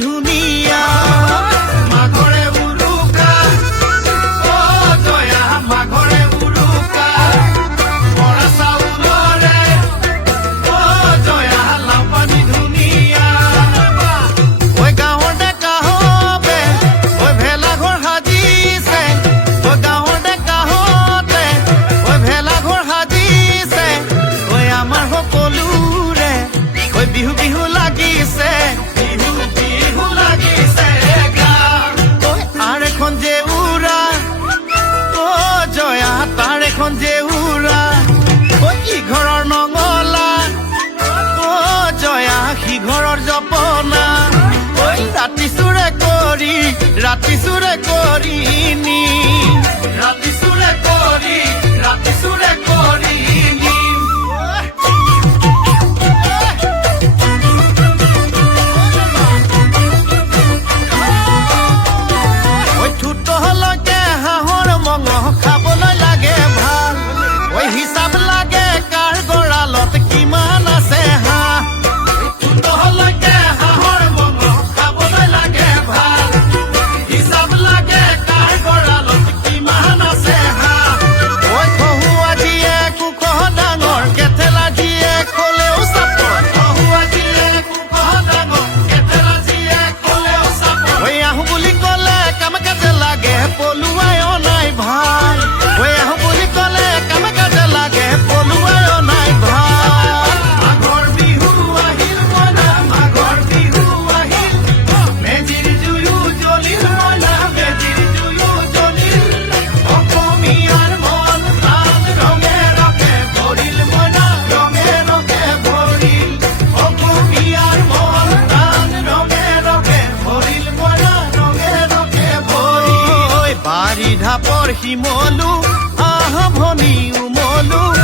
ধুনীয়া মাঘৰে উৰুকা অ জয়া মাঘৰে উৰুকা বৰা চাউলৰে অ জয়া লাপানী ধুনীয়া ঐ গাঁৱৰ ডেকা হবে ঐ ভেলাঘৰ সাজিছে ঐ গাঁৱৰ ডেকা হতে ঐ ভেলাঘৰ সাজিছে ঐ আমাৰ সকলোৰে ঐ বিহু বিহু লাগিছে বিহু লাগিছে ঐ আৰ এখন যে উৰা অ জয়া তাৰ এখন যে উৰা ঐ ইঘৰৰ নঙলা অ জয়া সিঘৰৰ জপনা ঐ ৰাতি চুৰে কৰি নি ৰাতি চুৰে কৰি নি ঐ ঠুটলৈকে হাঁহৰ মঙহ খাবলৈ লাগে ভাল ঐ হিচাপ লাগে কাৰ গঁৰালত কিমান আছে হাঁহ ঠুটলৈকে হাঁহৰ মঙহ খাবলৈ লাগে ভাল হিচাপ লাগে কাৰ গঁৰালত কিমান আছে হাঁহ ঐ খহুৱা দিয়ে কুকহ ডাঙৰ কেথেলা দিয়ে ক'লেও চাপৰ খহুৱা দিয়ে কুকহ ডাঙৰ কেথেলা দিয়ে ক'লেও চাপৰ ঐ আহোঁ বুলি ক'লে কাম কাজে লাগে পলুৱাই অনাই ভাল ঐ আহোঁ বুলি ক'লে কাম কাজে লাগে পলুৱাই অনাই ভাল মাঘৰ বিহু আহিল মইনা মাঘৰ বিহু আহিল মেজিৰ জুয়ো জ্বলিল মইনা মেজিৰ জুয়ো জ্বলিল অসমীয়াৰ মন প্ৰাণ ৰঙে ৰঙে ভৰিল মইনা ৰঙে ৰঙে ভৰিল অসমীয়াৰ মন প্ৰাণ ৰঙে ৰঙে ভৰিল মইনা ৰঙে ৰঙে ভৰিল বাৰী ঢাপৰ শিমলু